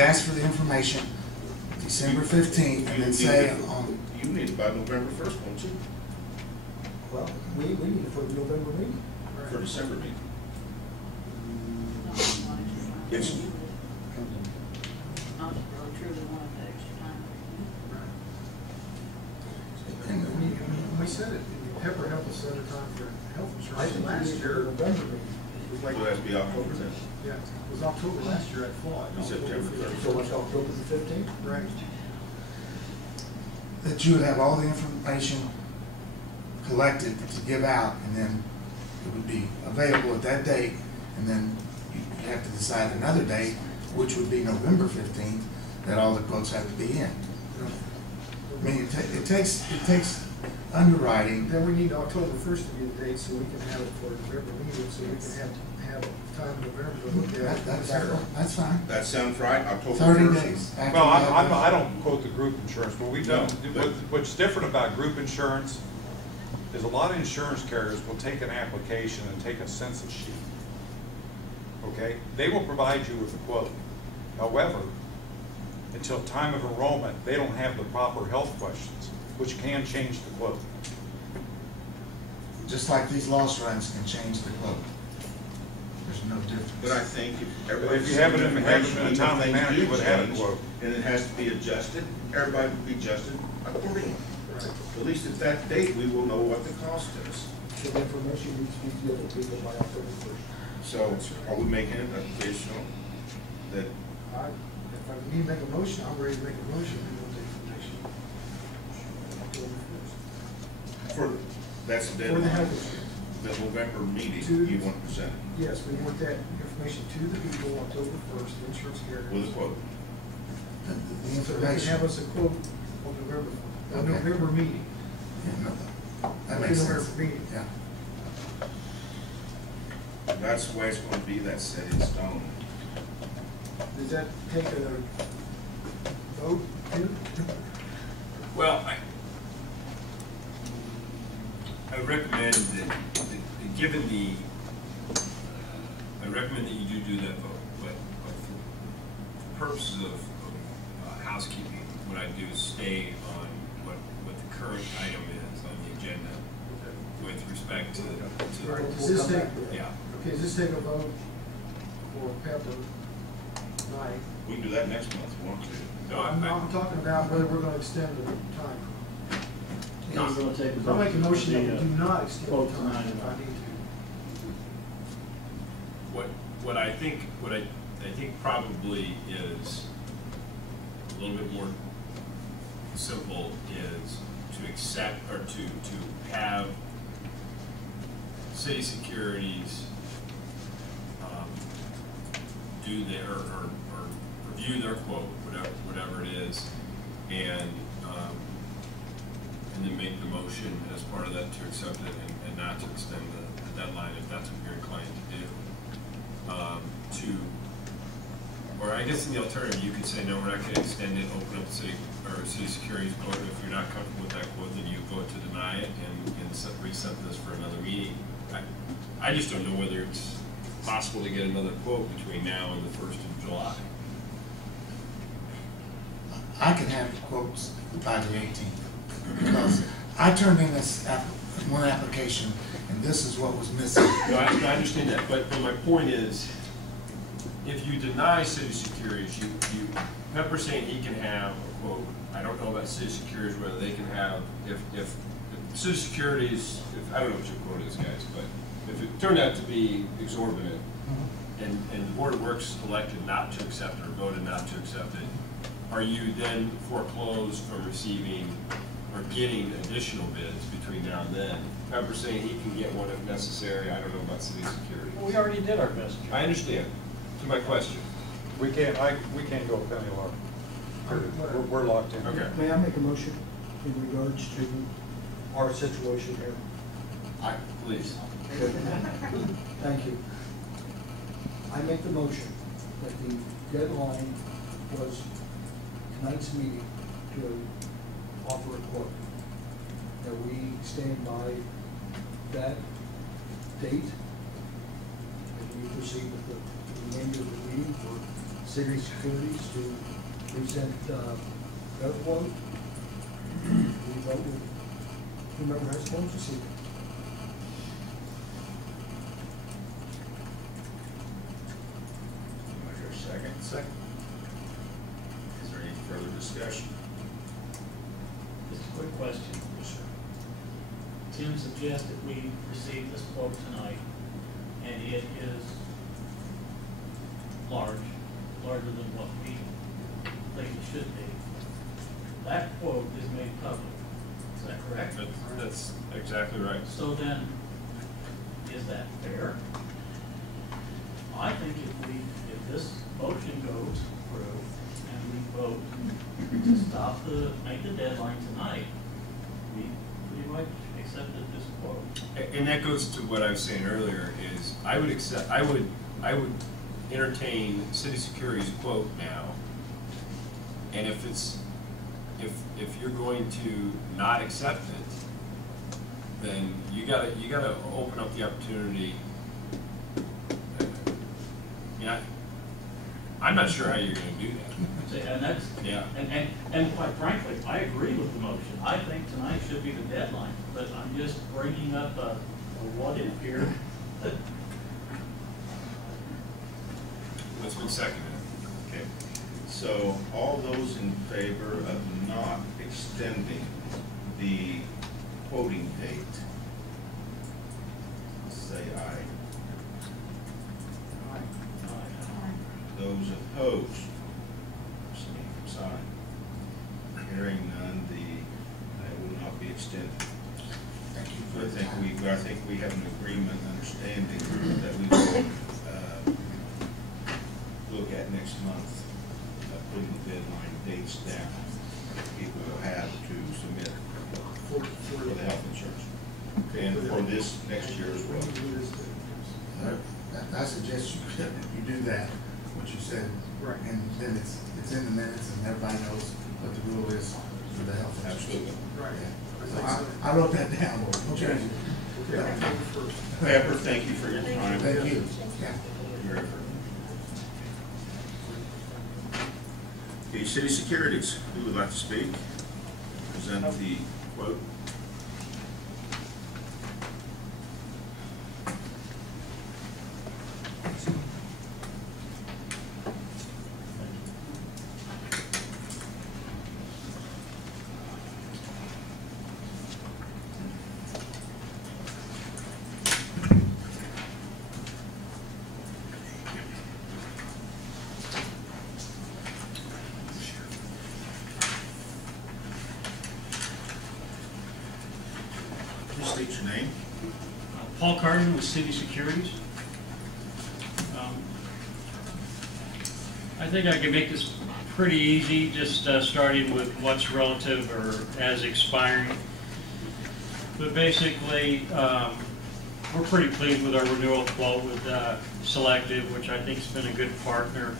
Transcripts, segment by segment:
ask for the information December 15th and then say on. You need it by November 1st, won't you? Well, we need it for the November meeting. For December meeting. It's, We said it, Pepper helped us set a time for health I insurance think last we need it for the year. November meeting. It was So like, it has to be October then. yeah, it was October last year at fall. September 30th. So it's October the 15th? Right. That you would have all the information collected to give out, and then it would be available at that date, and then you have to decide another date, which would be November 15th, that all the quotes have to be in. I mean, it takes underwriting. Then we need October 1st to be the date, so we can have it for November meeting, so we can have time in November to look at it. That's fine. That sounds right, October 30 1st. days. after Well, you have I don't quote the group insurance, but we don't. No, What's different about group insurance is a lot of insurance carriers will take an application and take a census sheet. Okay? They will provide you with a quote. However, until time of enrollment, they don't have the proper health questions, which can change the quote. Just like these loss runs can change the quote. There's no difference. But I think if everybody. If you have it in a town manager, you would have a quote. And it has to be adjusted, everybody will be adjusted accordingly. At least at that date, we will know what the cost is. So the information needs to be given to people by October 1st. So are we making it official that, If I need to make a motion, I'm ready to make a motion, and we'll take information. October 1st. for, that's the For the health deadline, insurance. the November meeting, To- you want to present it Yes, we want that information to the people October 1st, the insurance carriers. with a quote? The So they can have information. us a quote on November, Okay. November meeting. Yeah, no, that makes sense. November meeting. Yeah. That's the way it's going to be, that's set in stone. Does that take a vote too? well, I recommend given the, I recommend that you do that vote, but for purposes of housekeeping, what I do is stay on what the current item is on the agenda with respect to Right, does this take, yeah. okay, does this take a vote for Pepper night? We can do that next month, if we want to. No, I'm talking about whether we're gonna extend the time. No. I'll make a motion that we do not extend the Vote time tonight. if I need to. what I think probably is a little bit more simple is to accept or to have city securities do their or review their quote, whatever it is, and then make the motion as part of that to accept it and not to extend the deadline if that's what you're inclined to do. Or I guess in the alternative, you could say, no, we're not going to extend it, open up the city securities quote. If you're not comfortable with that quote, then you vote to deny it and reset this for another meeting. I just don't know whether it's possible to get another quote between now and the 1st of July. I can have quotes by the 18th, because I turned in this one application, and this is what was missing. No, I understand that, but my point is, if you deny city securities, Pepper's saying he can have a quote. I don't know about city securities, whether they can have, if city securities, I don't know what your quote is, guys, but if it turned out to be exorbitant, and the Board of Works elected not to accept it or voted not to accept it, are you then foreclosed from receiving or getting additional bids between now and then? Pepper's saying he can get one if necessary. I don't know about city security. We already did our best. I understand. To my question. We can't go a penny lower. We're locked in. Okay. May I make a motion in regards to our situation here? Please. Thank you. I make the motion that the deadline was tonight's meeting to offer a quote. That we stand by that date as we proceed with the remainder of the meeting for City Securities to present their quote. We vote with whomever has quotes to see. Do I hear a second? Second. Is there any further discussion? Just a quick question. Yes, sir. Tim suggested we receive this quote tonight, and it is larger than what we think it should be. That quote is made public, is that correct? That's exactly right. So then, is that fair? I think if this motion goes through and we vote to make the deadline tonight, we pretty much accepted this quote. And that goes to what I was saying earlier, is I would entertain City Security's quote now. And if you're going to not accept it, then you gotta open up the opportunity. I'm not sure how you're gonna do that. See, and that's, Yeah. and quite frankly, I agree with the motion. I think tonight should be the deadline, but I'm just bringing up a what if here. What's been seconded? Okay. So all those in favor of not extending the quoting date, say aye. Those opposed, same sign. Hearing none, that will not be extended. Thank you for I your think time. I think we have an agreement, understanding that we will look at next month, putting the deadline dates down. People will have to submit for the health insurance. And for this next year as well. I suggest you do that, what you said. Right. And then it's in the minutes and everybody knows what the rule is for the health insurance. Absolutely. Right. So I wrote that down, we'll change it. Okay, October first. Pepper, thank you for your time. Thank you. Yeah. Your effort. Okay, City Securities, who would like to speak? Present the quote. Please state your name. Paul Carden with City Securities. I think I can make this pretty easy, just starting with what's relative or as expiring. But basically, we're pretty pleased with our renewal quote with Selective, which I think has been a good partner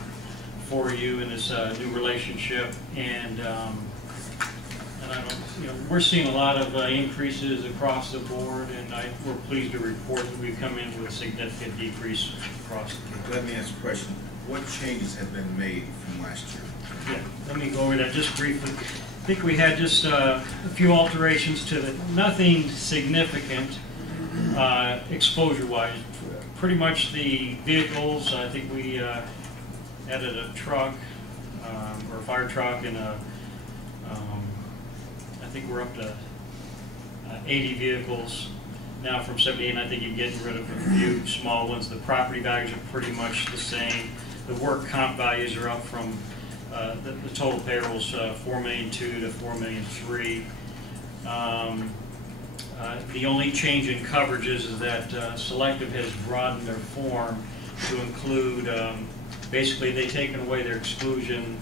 for you in this new relationship. And I don't, we're seeing a lot of increases across the board, and we're pleased to report that we've come in with a significant decrease across the board. Let me ask a question. What changes have been made from last year? Yeah, let me go over that just briefly. I think we had just a few alterations to the, nothing significant exposure-wise. Pretty much the vehicles, I think we added a truck, or a fire truck, and I think we're up to 80 vehicles now from 78. I think you're getting rid of a few small ones. The property values are pretty much the same. The work comp values are up from the total payrolls $4,200,000 to $4,300,000. The only change in coverages is that Selective has broadened their form to include, basically they've taken away their exclusion.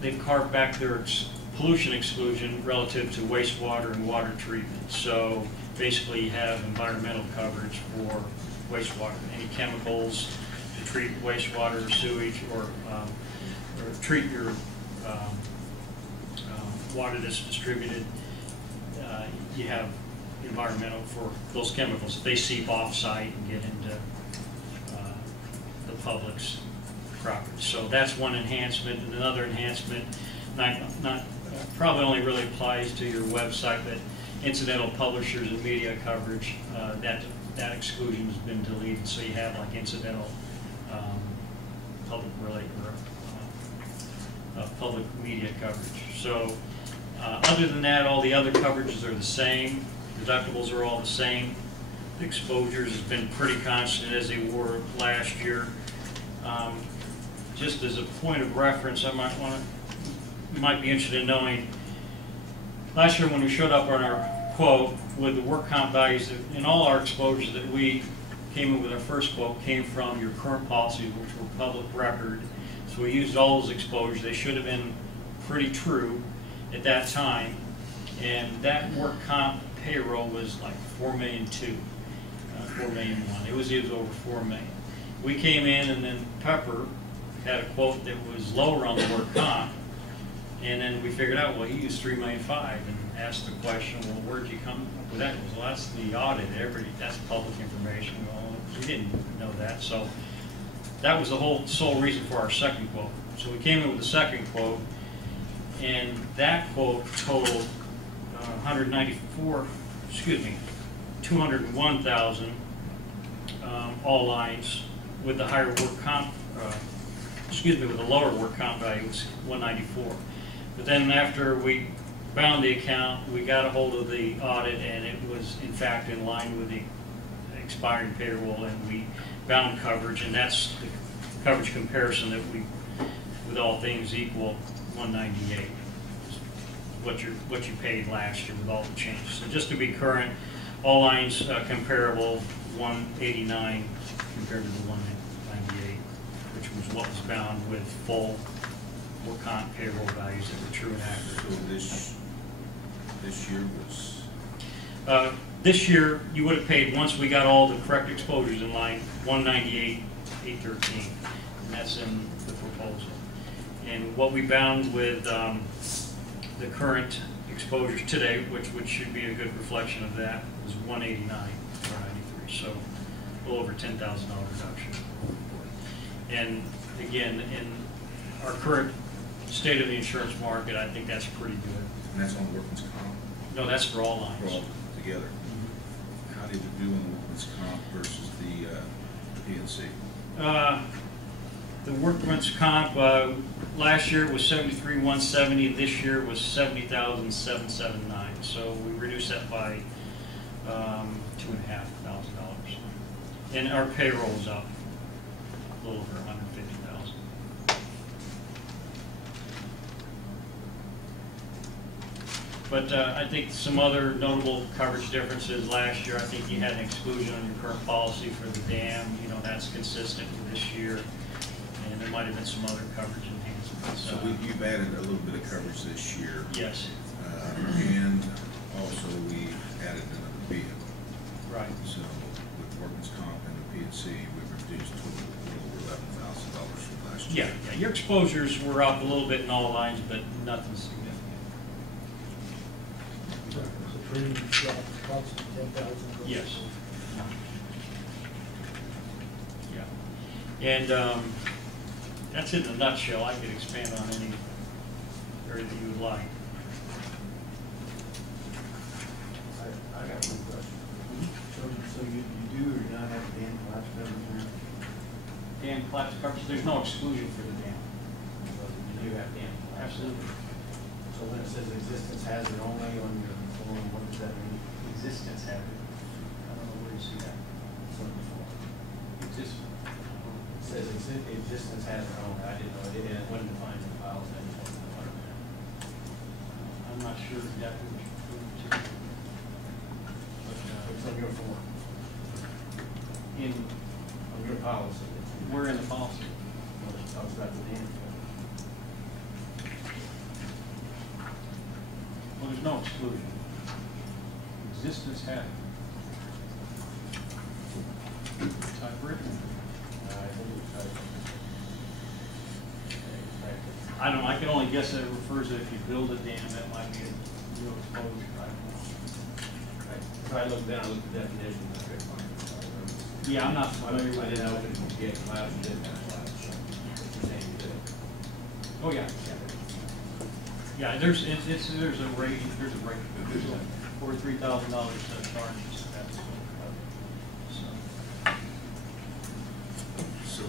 They've carved back their pollution exclusion relative to wastewater and water treatment. So basically you have environmental coverage for wastewater, any chemicals to treat wastewater or sewage, or treat your water that's distributed. You have environmental for those chemicals if they seep off-site and get into the public's property. So that's one enhancement, and another enhancement, probably only really applies to your website, but incidental publishers and media coverage, that exclusion has been deleted, so you have like incidental public media coverage. So other than that, all the other coverages are the same. Deductibles are all the same. The exposures has been pretty constant as they were last year. Just as a point of reference, you might be interested in knowing, last year when we showed up on our quote with the work comp values, in all our exposures that we came in with our first quote came from your current policies, which were public record. So we used all those exposures. They should have been pretty true at that time. And that work comp payroll was like $4.2 million, $4.1 million. It was over $4 million. We came in, and then Pepper had a quote that was lower on the work comp, and then we figured out, well, he used $3.5 million, and asked the question, well, where'd you come up with that? Well, that's the audit. That's public information. Well, we didn't know that, so that was the sole reason for our second quote. So we came in with the second quote, and that quote totaled $201,000, all lines, with the higher work comp, with the lower work comp value, was $194,000. But then after we bound the account, we got a hold of the audit, and it was in fact in line with the expiring payroll, and we bound coverage, and that's the coverage comparison that we, with all things equal, $198,000. What you paid last year with all the changes. So just to be current, all lines comparable, $189,000 compared to the $198,000, which was what was bound with full work comp payroll values that were true and accurate. So this year was? This year, you would have paid, once we got all the correct exposures in line, $198,813, and that's in the proposal. And what we bound with the current exposures today, which should be a good reflection of that, was $189,493, so a little over $10,000 reduction. And again, in our current state of the insurance market, I think that's pretty good. And that's on workman's comp? No, that's for all lines. For all together. Mm-hmm. How did it do on workman's comp versus the P&C? The workman's comp, last year it was $73,170. This year was $70,779. So we reduced that by $2,500. And our payroll is up a little over $150,000. But I think some other notable coverage differences last year. I think you had an exclusion on your current policy for the dam. You know, that's consistent with this year. And there might have been some other coverage enhancements. So you've added a little bit of coverage this year. Yes. And also we added another vehicle. Right. So with workman's comp and the P&C, we've reduced a little over $11,000 from last year. Yeah, your exposures were up a little bit in all lines, but nothing significant. So premium dropped approximately $10,000. Yes. Yeah. And that's in a nutshell. I could expand on any area that you would like. I got one question. So you do or do not have a dam collapse coverage now? Dam collapse coverage, there's no exclusion for the dam. You do have dam collapse? Absolutely. So when it says existence hazard only on your form, what does that mean? Existence hazard. I don't know where you see that. So before. Existence. It says existence hazard only. I didn't know it wasn't defined in the files. I just wanted to learn that. I'm not sure exactly what you're referring to. But, It's on your form, on your policy. we're in the policy. Well, it talks about the dam. Well, there's no exclusion. Existence hazard. Typewritten. I don't know, I can only guess that it refers to if you build a dam, that might be a real exposure. I don't know. If I look down, I look at the definition, I couldn't find it. Yeah, I'm not familiar I with didn't know that. if it could get collapsed, it didn't have collapse. Oh, yeah. Yeah, there's a rate, there's a rate, over $3,000 charges. So,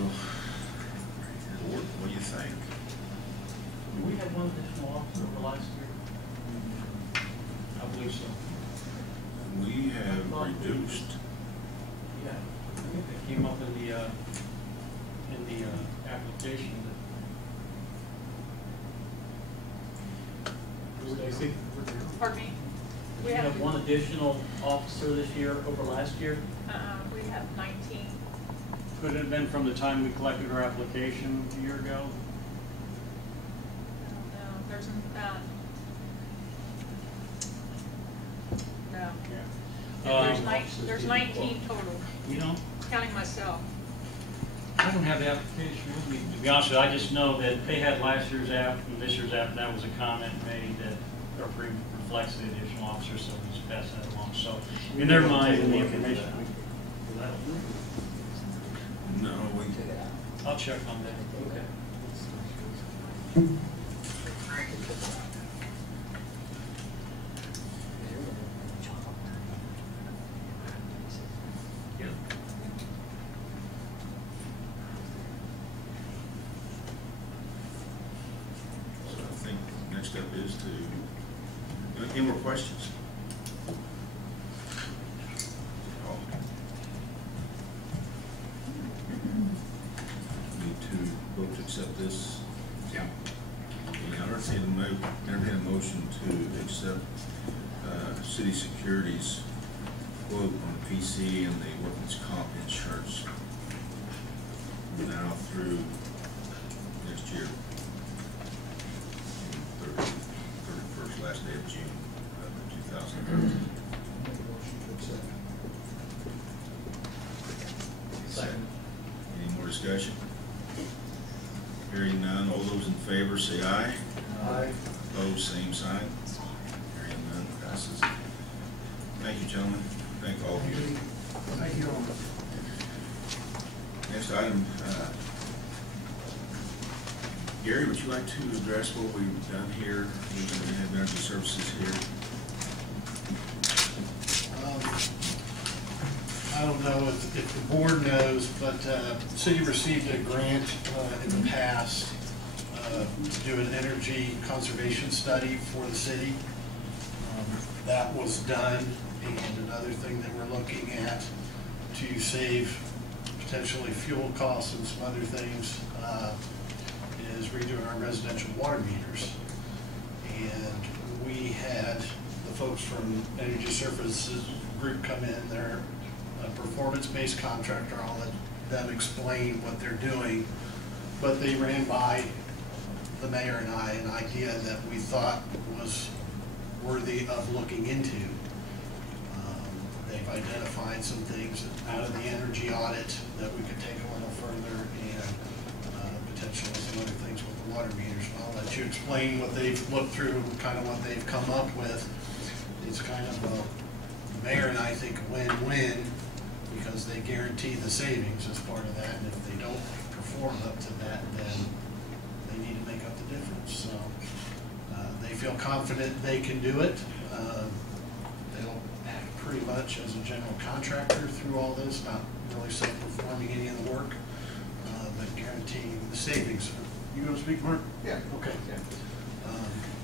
board, what do you think? Do we have one additional officer over last year? I believe so. We have reduced. Yeah, I think that came up in the application. Stacy? Pardon me? We have one additional officer this year over last year. We have 19. Could it have been from the time we collected our application a year ago? No, there's, no. Yeah. There's 19 total, You know, counting myself. I don't have the application with me. To be honest with you, I just know that they had last year's app and this year's app, and that was a comment made that reflects the additional officer, so we just pass that along. So, in their mind, and the information. No, we. I'll check on that. Okay. So I think the next step is to, any more questions? Need to vote to accept this? Yeah. I entertain a motion to accept city security's quote on the PC and the workman's comp insurance now through next year. 31st, last day of June of 2013. Make a motion to accept. Second. Any more discussion? Hearing none, all those in favor say aye. Aye. Opposed, same sign. Hearing none, passes. Thank you, gentlemen. Thank all of you. Thank you all. Next item, Gary, would you like to address what we've done here? We're going to have energy services here. I don't know if the board knows, but the city received a grant in the past to do an energy conservation study for the city. That was done, and another thing that we're looking at to save potentially fuel costs and some other things is redoing our residential water meters. And we had the folks from Energy Services Group come in. They're a performance-based contractor. I'll let them explain what they're doing, but they ran by the mayor and I an idea that we thought was worthy of looking into. They've identified some things out of the energy audit that we could take a little further, and potentially some other things with the water meters. I'll let you explain what they've looked through, kind of what they've come up with. It's kind of the mayor and I think a win-win, because they guarantee the savings as part of that, and if they don't perform up to that, then they need to make up the difference. So they feel confident they can do it. They'll act pretty much as a general contractor through all this, not really self-performing any of the work, but guaranteeing the savings. You going to speak, Mark? Yeah. Okay. Yeah.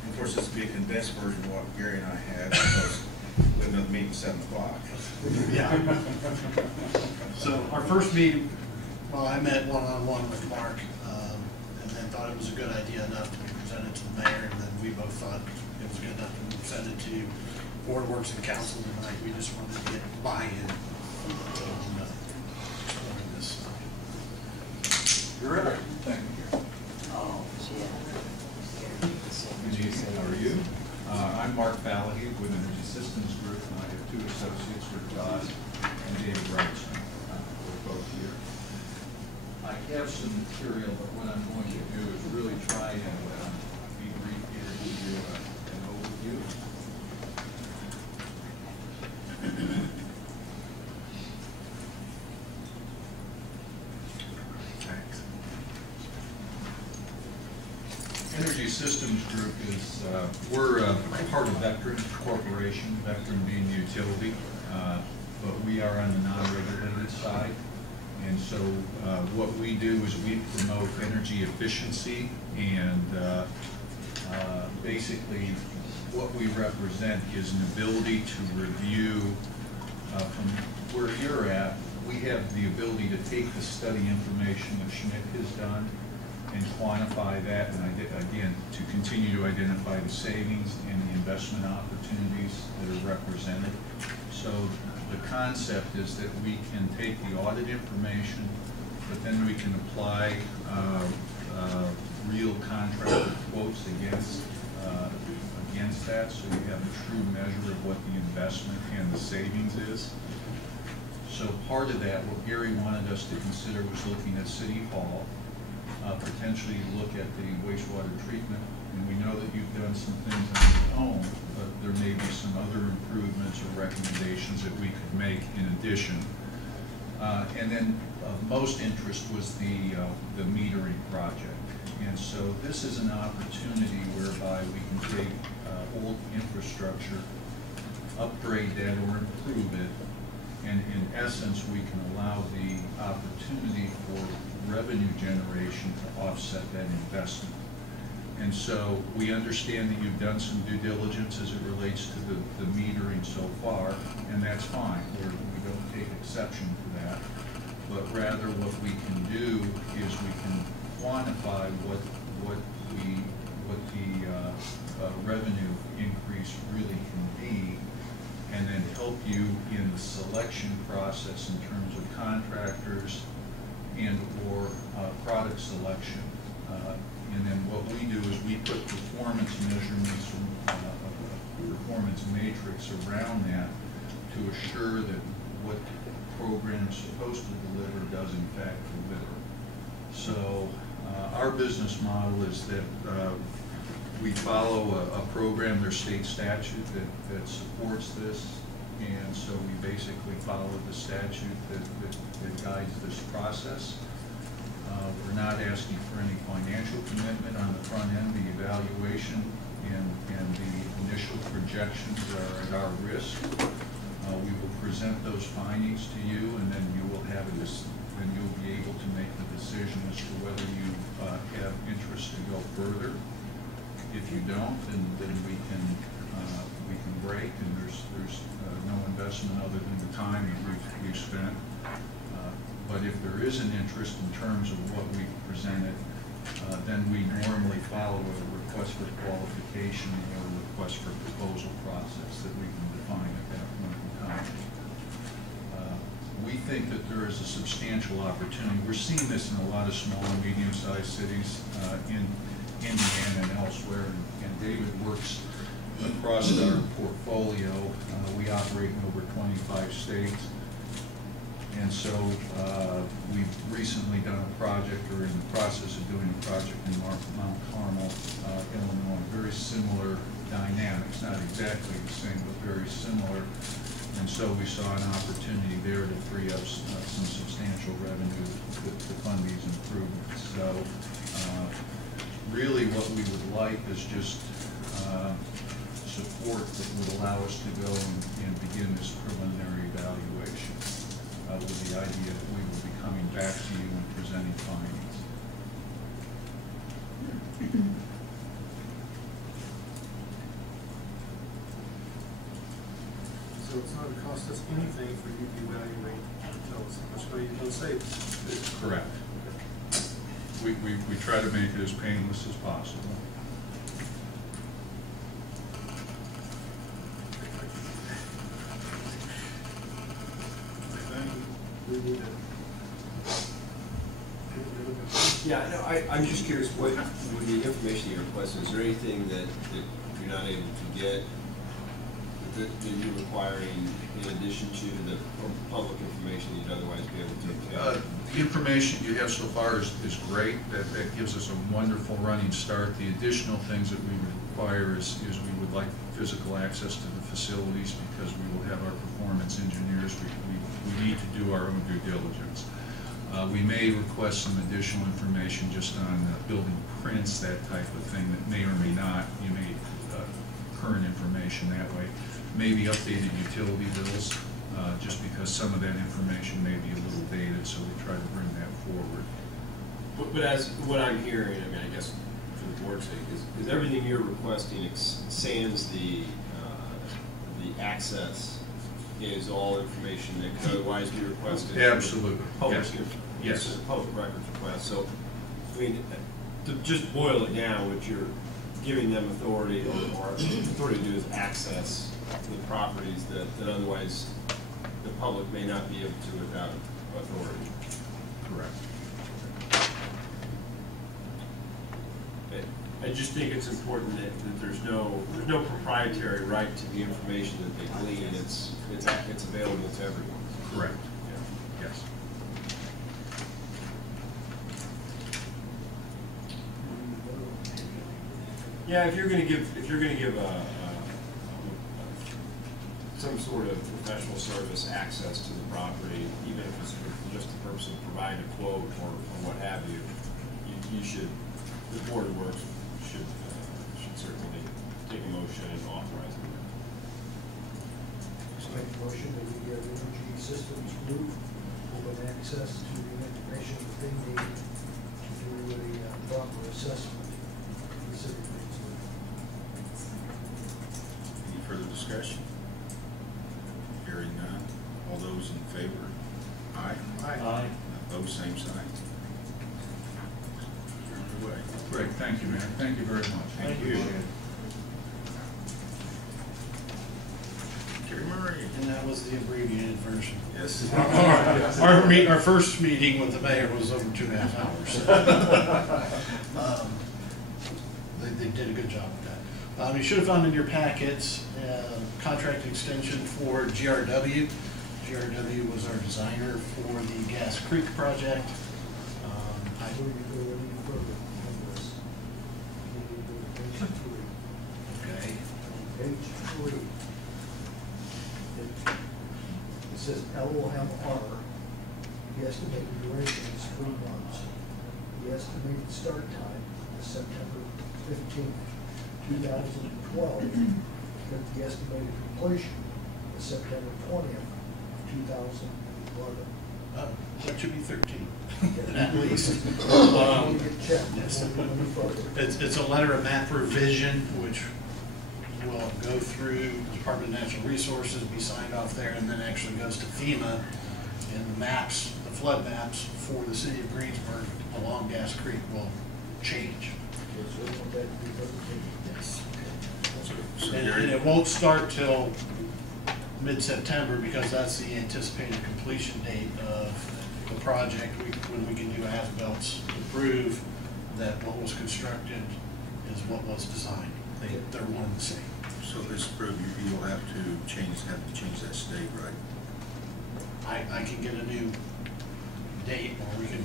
Of course, this will be a condensed version of what Gary and I had, because we have another meeting at 7 o'clock. Yeah. So our first meeting, well, I met one-on-one with Mark, and then thought it was a good idea enough to be presented to the mayor, and then we both thought it was good enough to be presented to Board of Works and Council tonight. We just wanted to get buy-in on exploring this. You're right. Thank you, Gary. Good evening, how are you? I'm Mark Fallahy with Energy Systems Group, and I have two associates, Rick Dodd and David Wrightson. We're both here. I have some material, but what I'm going to do is really try and be brief here to give you an overview. Thanks. Energy Systems Group is, we're part of Vectren Corporation, Vectren being the utility, but we are on the non-regulated side. And so what we do is we promote energy efficiency, and basically what we represent is an ability to review from where you're at. We have the ability to take the study information that Schmidt has done and quantify that, and again, to continue to identify the savings and the investment opportunities that are represented. So the concept is that we can take the audit information, but then we can apply real contract quotes against that, so you have a true measure of what the investment and the savings is. So part of that, what Gary wanted us to consider was looking at City Hall, potentially look at the wastewater treatment, and we know that you've done some things on your own, but there may be some other improvements or recommendations that we could make in addition. And then of most interest was the metering project. And so this is an opportunity whereby we can take old infrastructure, upgrade that or improve it, and in essence we can allow the opportunity for revenue generation to offset that investment. And so we understand that you've done some due diligence as it relates to the metering so far, and that's fine. We don't take exception to that. But rather what we can do is we can quantify what the revenue increase really can be, and then help you in the selection process in terms of contractors and or product selection. And then what we do is we put performance measurements, performance matrix around that to assure that what the program is supposed to deliver does in fact deliver. So our business model is that we follow a program, there's state statute that supports this, and so we basically follow the statute that guides this process. We're not asking for any financial commitment on the front end. The evaluation and the initial projections are at our risk. We will present those findings to you, and then you will have then you'll be able to make the decision as to whether you have interest to go further. If you don't, then we can break, and there's no investment other than the time that we've spent. But if there is an interest in terms of what we've presented, then we normally follow a request for qualification or a request for proposal process that we can define at that point in time. We think that there is a substantial opportunity. We're seeing this in a lot of small and medium-sized cities in Indiana and elsewhere, and David works across our portfolio. We operate in over 25 states. And so we've recently done a project, or in the process of doing a project in Mount Carmel, Illinois. Very similar dynamics, not exactly the same, but very similar. And so we saw an opportunity there to free up some substantial revenue to fund these improvements. So really what we would like is just support that would allow us to go and begin this preliminary evaluation. With the idea that we will be coming back to you and presenting findings. So it's not going to cost us anything for you to evaluate and tell us how much money you're going to save? Correct. We try to make it as painless as possible. Yeah, no, I'm just curious, what, with the information you requested, is there anything that you're not able to get that you're requiring in addition to the public information you'd otherwise be able to obtain? The information you have so far is great. That gives us a wonderful running start. The additional things that we would require is we would like physical access to the facilities, because we will have our performance engineers. We need to do our own due diligence. We may request some additional information just on building prints, that type of thing, that may or may not, you may, current information that way. Maybe updated utility bills, just because some of that information may be a little dated, so we try to bring that forward. But as what I'm hearing, I mean, I guess for the board's sake, is everything you're requesting sans the access is all information that could otherwise be requested? Absolutely, Public, yes. yes, Yes. public records request. So, I mean, to just boil it down, what you're giving them authority or authority to do is access the properties that otherwise the public may not be able to without authority. Correct. I just think it's important that there's no proprietary right to the information that they glean. It's available to everyone. Correct. Yeah. Yes. Yeah, if you're going to give some sort of professional service access to the property, even if it's for just the purpose of providing a quote or what have you, you should, the Board of Works should certainly take a motion and authorize it. Just make a motion that we give Energy Systems Group open access to the information that they need to do a proper assessment of the city of Greensburg. Any further discussion? Hearing none. All those in favor? Aye. Aye. Opposed, same sign. You're on your way. Great, thank you, Mayor. Thank you very much. Thank you. Kerry Murray. And that was the abbreviated version. Yes. Our first meeting with the mayor was over 2.5 hours. They did a good job with that. You should have found in your packets contract extension for GRW. GRW was our designer for the Gas Creek project. Before you go any further on this, you need to go to page 3. Okay. On page 3, it says LOMR, the estimated duration is 3 months. The estimated start time is September 15th, 2012, but the estimated completion is September 20th, 2011. That should be 13, at least. Let me get checked. Yes. Let me further. It's a letter of map revision, which will go through Department of Natural Resources, be signed off there, and then actually goes to FEMA. And the maps, the flood maps for the city of Greensburg along Gas Creek will change. Okay, so we want that to be publicated. Yes. So And Gary, it won't start till mid-September because that's the anticipated completion date of the project. When we can do as-bills to prove that what was constructed is what was designed. They're one and the same. so this prove you will have to change that state, right? I can get a new date or we can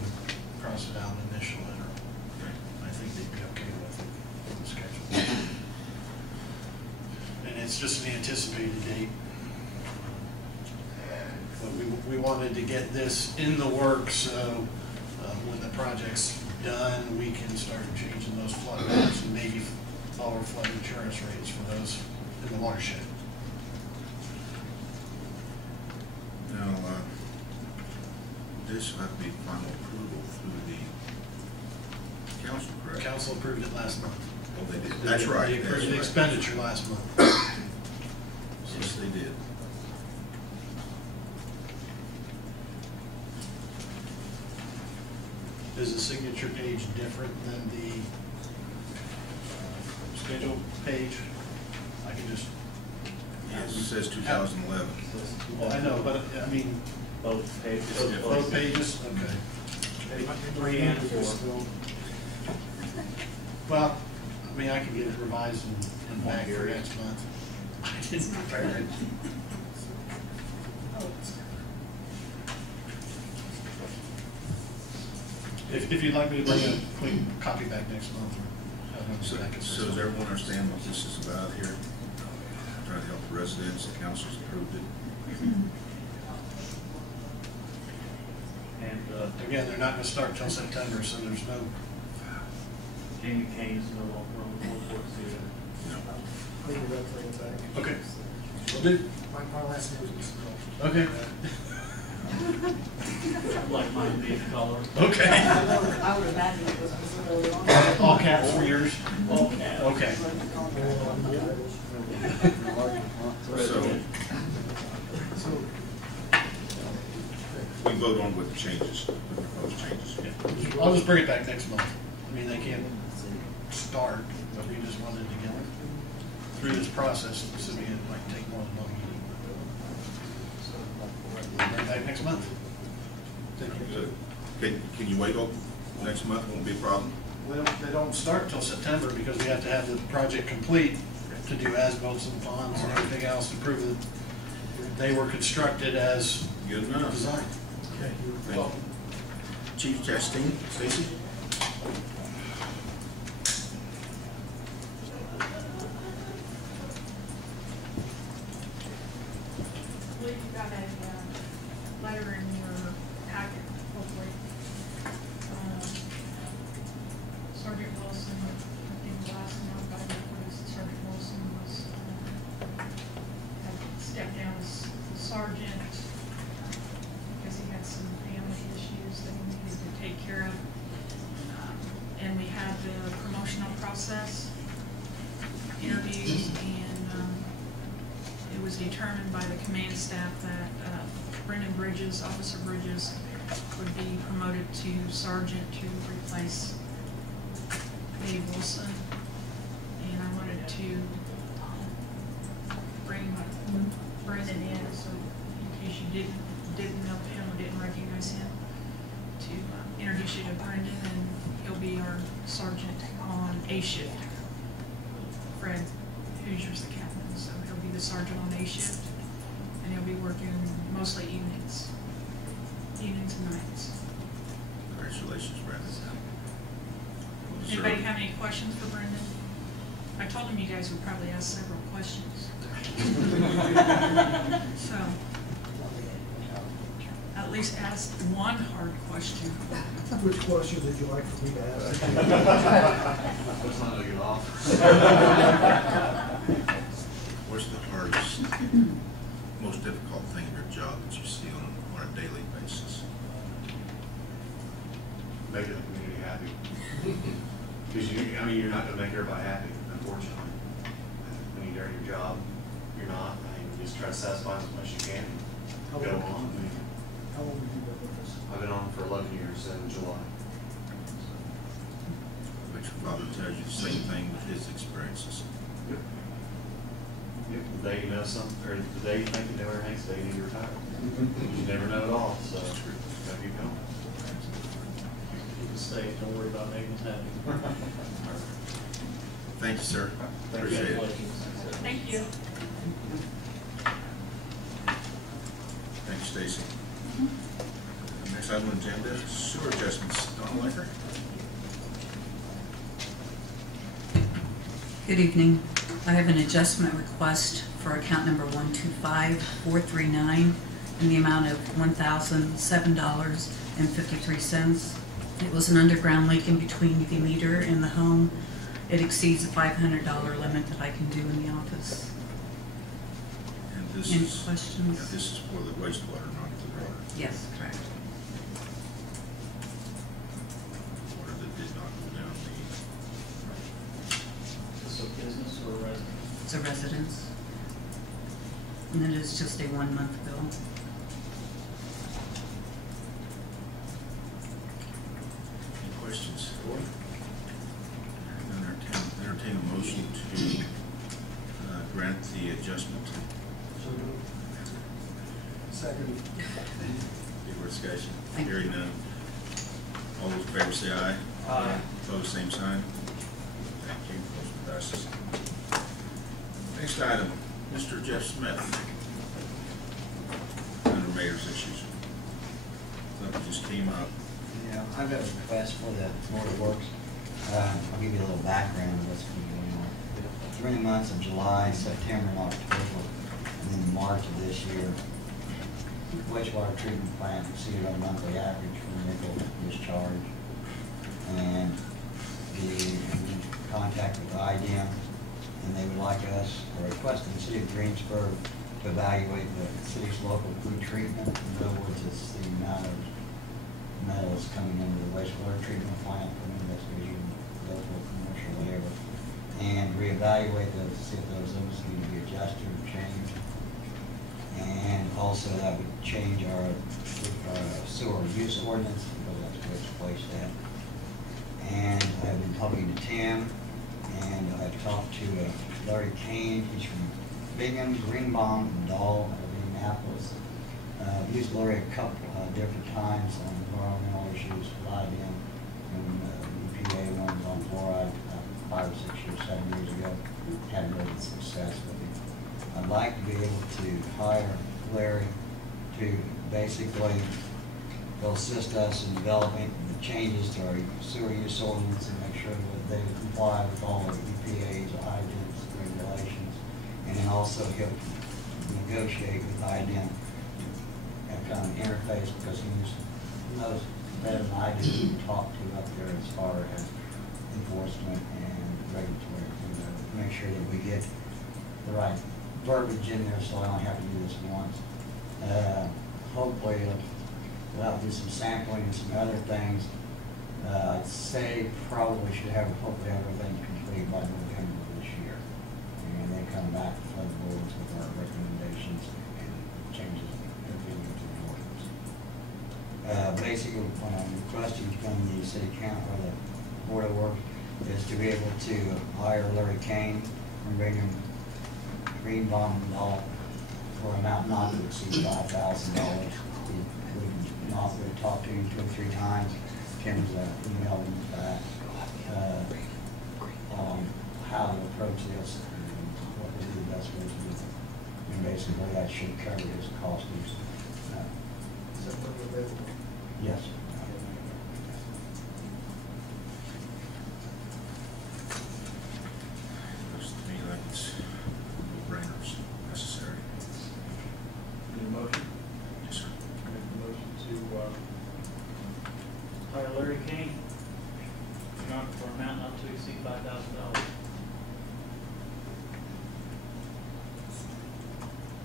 cross it out and initial it. Or I think they'd be okay with the schedule. And it's just an anticipated date. But we wanted to get this in the works so when the project's done, we can start changing those flood maps and maybe lower flood insurance rates for those in the watershed. Now, this will have to be final approval through the council, correct? Council approved it last month. Oh, they did. That's right. They approved That's the right. expenditure last month. Yes, they did. Is the signature page different than the schedule page? I can just. Yes, it says 2011. Well, I know, but I mean, Both pages. both pages, okay. 3 and 4. Well, I mean, I can get it revised and back for next month. I didn't prepare it. If you'd like me to bring a clean copy back next month, or have them So back at does everyone understand what this is about here? Trying to help the residents, the council's approved it. And Again, they're not gonna start till September, so there's no, Jamie Kane is no longer on the board for us either. Clean it up, bring it back. okay. Will do. My last name is Mr. Okay. Like mine being color. Okay. I would imagine it was really long. All caps for yours? All caps. Okay. So, we vote on with the changes, the proposed changes. I'll just bring it back next month. I mean, they can't start, but we just wanted to get through this process, so it might take more than 1 meeting. So, bring it back next month. Thank you. Good. Can you wait till next month? Won't be a problem? Well, they don't start till September because we have to have the project complete to do as-built and bonds and everything else to prove that they were constructed as Good enough. designed. Thank you. Thank you. Chief Chastain, Stacy? I believe you got a letter in your packet, hopefully. Sergeant Wilson, I think the last note I got was Sergeant Wilson was, had stepped down as sergeant because he had some family issues that he needed to take care of. And we had the promotional process, interviews, and it was determined by the command staff that Brendan Bridges, Officer Bridges, would be promoted to sergeant to replace Dave Wilson. And I wanted to bring Brendan in, so in case you didn't know him or didn't recognize him, to introduce you to Brendan, and he'll be our sergeant on A shift. Fred Hoosier's the captain, so he'll be the sergeant on A shift, and he'll be working mostly evenings and nights. Congratulations, Brandon. Anybody have any questions for Brendan? I told him you guys would probably ask several questions. So, at least ask one hard question. Which question would you like for me to ask? Let's not get off. What's the hardest, most difficult thing in your job that you see on a daily basis? Making the community happy. Because you're not gonna make everybody happy, unfortunately. When you're doing your job, you're not. You just try to satisfy them as much as you can. How Go long- on. How long have you been with us? I've been on for 11 years in July. But your father tells you the same thing with his experiences. The day you know something, or the day you think you know everything's the day you retire. You never know it all, so gotta keep going. Keep it safe, don't worry about making us happy. Thank you, sir. Appreciate it. Thank you. Thank you, Stacy. Next item on the agenda, sewer adjustments. Don Lecker? Good evening. I have an adjustment request for account number 125439 in the amount of $1,007.53. It was an underground leak in between the meter and the home. It exceeds the $500 limit that I can do in the office. And this Any is, questions? yeah, this is for the wastewater, not the water. Yes, correct. Water that did not go down Is this a business or a residence? It's a residence. And it is just a 1-month bill. Any questions? Entertain a motion to grant the adjustment. Second. Any more discussion? Thank you. Hearing none. All those in favor say aye. Aye. Opposed, same sign. Thank you. Motion passes. Next item, Mr. Jeff Smith. Under mayor's issues. Something just came up. Yeah, I've got a request for the Florida Works. I'll give you a little background of what's been going on. 3 months of July, September, and October, and then March of this year. wastewater treatment plant exceeded our monthly average for nickel discharge. And we contacted IDM, and they would like us, or requesting the city of Greensburg to evaluate the city's local food treatment. In other words, it's the amount of metals coming into the wastewater treatment plant from investigation, local, commercial, whatever, and reevaluate those, see if those limits need to be adjusted or changed. And also that would change our sewer use ordinance, because that's where it's placed at. And I've been talking to Tim, and I've talked to Larry Kane. He's from Bingham, Greenbaum, and Dahl out of Indianapolis. I've used Larry a couple different times on environmental issues with IBM, and EPA ones on fluoride 5 or 6 years, 7 years ago. Had really good success with him. I'd like to be able to hire Larry to basically they'll assist us in developing the changes to our sewer use ordinance and make sure that they comply with all the EPA's, IDM's regulations. And then also he'll negotiate with IDM and kind of interface, because he knows better than I do to talk to up there as far as enforcement and regulatory, make sure that we get the right verbiage in there so I only have to do this once. Hopefully we'll have to do some sampling and some other things. I'd say probably should have, hopefully have everything complete by November of this year. And then come back to flood boards with our recommendations and changes everything to the ordinance. Basically, what I'm requesting from the city council or the board of work is to be able to hire Larry Kane from Bingham, Greenbaum, and all for an amount not to exceed $5,000. We offered to talk to him 2 or 3 times. Tim's emailed him back on how to approach this and what would be the best way to do it. And basically that should cover his costs. Is that what we're available? Yes. Looks to me like it's no-brainers necessary. Need a motion? Yes, sir. Make the motion to hire Larry Kane for an amount not to exceed $5,000.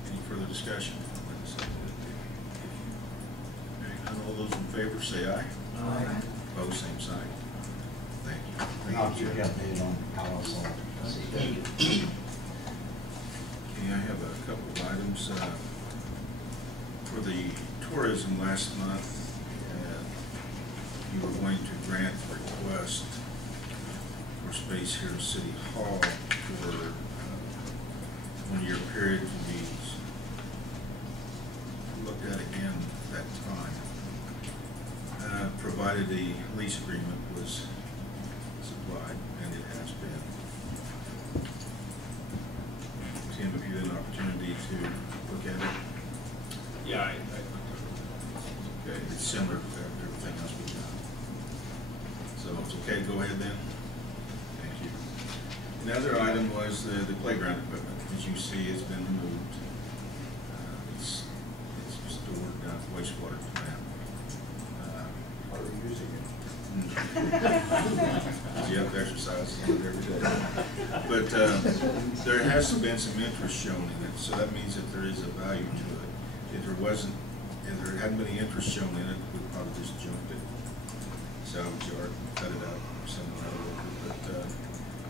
Any further discussion? Hearing none, all those in favor say aye. Aye. Opposed, same sign. Thank you. And I'll keep you updated on how I saw it. Okay, I have a couple of items. For the tourism last month, you were going to grant the request for space here at City Hall for 1 year period to be looked at again at that time, provided the lease agreement was supplied, and it has been. Tim, have you had an opportunity to look at it? Yeah, Okay, it's similar to everything else we've done. So it's okay, go ahead then. Thank you. Another item was the playground equipment. As you see, it's been removed. It's stored down at the wastewater plant. Are we using it? You have to exercise on it every day. But there has been some interest shown in it, so that means that there is a value to it. If there hadn't been any interest shown in it, we'd probably just junked it, salvage yard, cut it up, send it out a little bit. But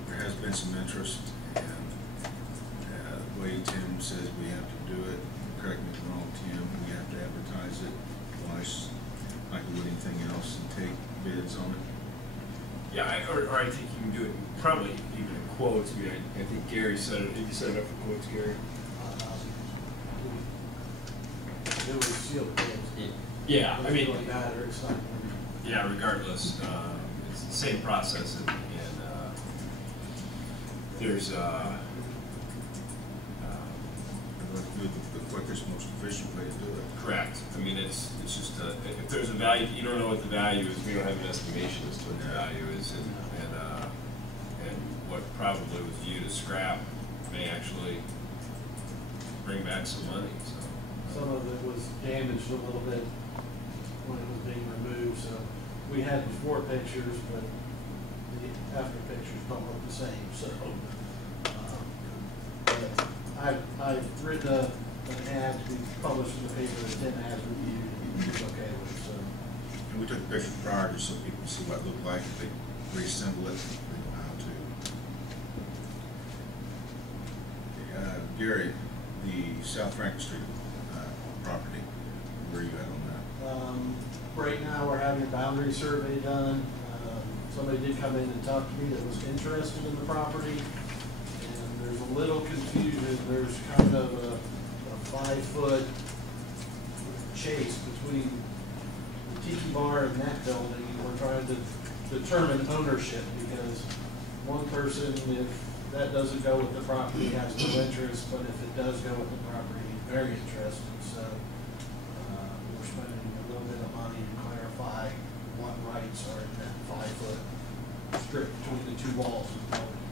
there has been some interest, and the way Tim says we have to do it, correct me if I'm wrong, Tim, we have to advertise it twice, like we would anything else, and take bids on it. yeah, or I think you can do it probably even in quotes. I mean, I think Gary said it. Did you set it up for quotes, Gary? It was sealed bids. Yeah, I mean, Doesn't really matter, it's not. yeah, regardless, it's the same process, and there's The quickest, most efficient way to do it. correct. I mean, it's just if there's a value, you don't know what the value is. We don't have an estimation as to what the value is, and what probably was viewed as scrap may actually bring back some money. So some of it was damaged a little bit when it was being removed, so we had before pictures, but the after pictures don't look the same, so. But I've written an ad to be published in the paper that Tim has reviewed, and he's okay with it, so. And we took pictures prior just so people can see what it looked like, if they reassemble it, they know how to. Gary, the South Franklin Street property, where are you at on that? Right now, we're having a boundary survey done. Somebody did come in and talk to me that was interested in the property, and there's a little confusion. There's kind of a 5-foot chase between the tiki bar and that building, and we're trying to determine ownership, because one person, if that doesn't go with the property, has no interest, but if it does go with the property, he's very interested. So we're spending a little bit of money to clarify what rights are in that 5-foot strip between the two walls of the building.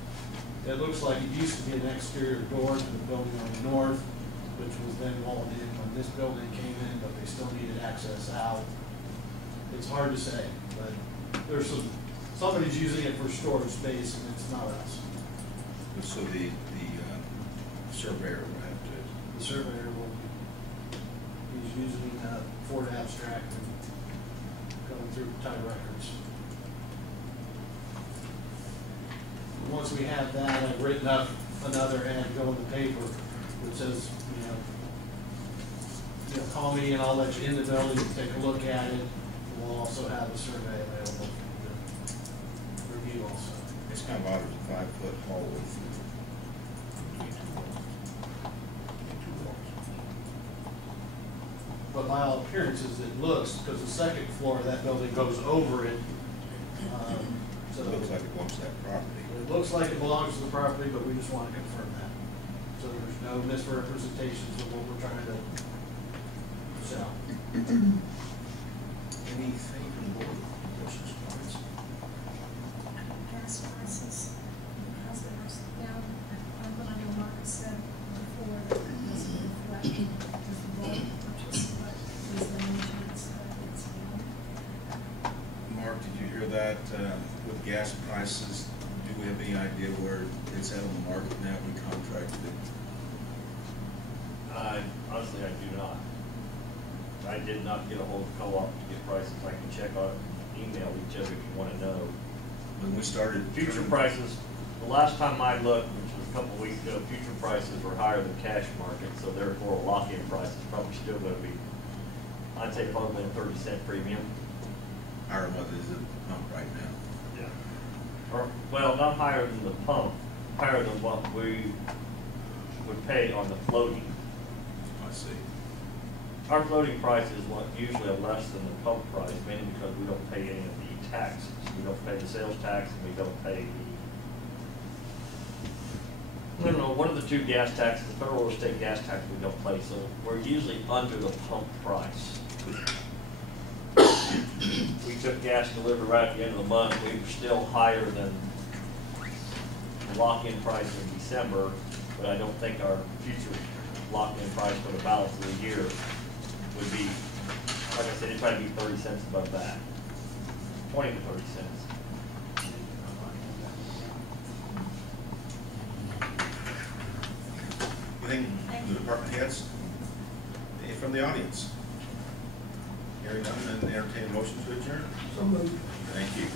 It looks like it used to be an exterior door to the building on the north, which was then walled in when this building came in, but they still needed access out. It's hard to say, but there's somebody's using it for storage space, and it's not us. So the surveyor will have to. The surveyor will be, he's using Ford Abstract and going through title records. And once we have that, I've written up another ad to go in the paper which says, call me and I'll let you in the building and take a look at it. We'll also have a survey available for you to review also. It's kind of odd, it's a 5-foot hallway between two walls. But by all appearances, it looks, because the second floor of that building goes over it. So it looks like it belongs to that property. It looks like it belongs to the property, but we just want to confirm that. So there's no misrepresentations of what we're trying to sell. Anything from the board? Questions, comments? Gas prices, because there's down, what I know Mark said before, that it doesn't reflect with the bulk purchase, but is the insurance it's down. Mark, did you hear that with gas prices? Do we have any idea where it's at on the market now? We contracted it. Honestly, I do not. I did not get a hold of co-op to get prices. I can check on email each other if you want to know. When we started Future prices, the last time I looked, which was a couple of weeks ago, future prices were higher than cash market, so therefore a lock-in price is probably still going to be, I'd say probably a 30-cent premium. Higher than what is it pump right now? Yeah. Or, well, not higher than the pump, higher than what we would pay on the floating. I see. Our floating price is usually less than the pump price, mainly because we don't pay any of the taxes. We don't pay the sales tax, and we don't pay the, I don't know, one of the two gas taxes, the federal or state gas tax we don't pay, so we're usually under the pump price. We took gas delivery right at the end of the month. We were still higher than the lock-in price in December, but I don't think our future lock-in price for the balance of the year would be, like I said, it'd probably be 30 cents above that, 20 to 30 cents. Anything from the department heads? Anything from the audience? Hearing none, then entertain a motion to adjourn. So moved. Thank you.